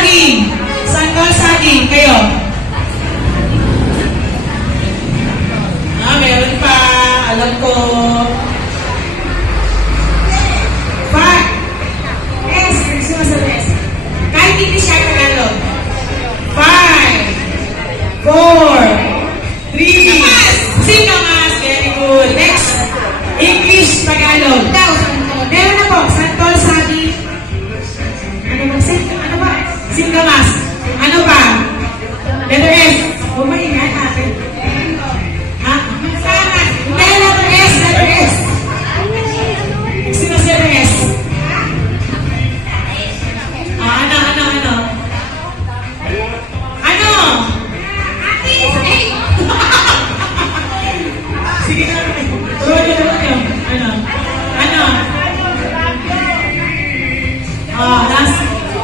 saging. Santol saging. Kayo. Meron pa. Alam ko. Five. S. S. Kahit hindi siya Tagalog. 5, 4, 3. Singkamas. Very good. Next. English, Tagalog. Meron na po. Santol saging. Ano ba? Singkamas. Ano pa? Letter S. Huwag maingay natin. Ha? Hindi, letter S. Letter S. Sino si letter S? Ano? Ano? Sige na. Turuan nyo. Ano?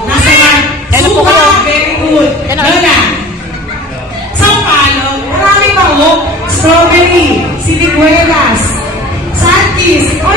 Nasa lang. Suha. Very good. Lola. Sampalok. Marami pa ho. Strawberry. Siniguelas. Santis. O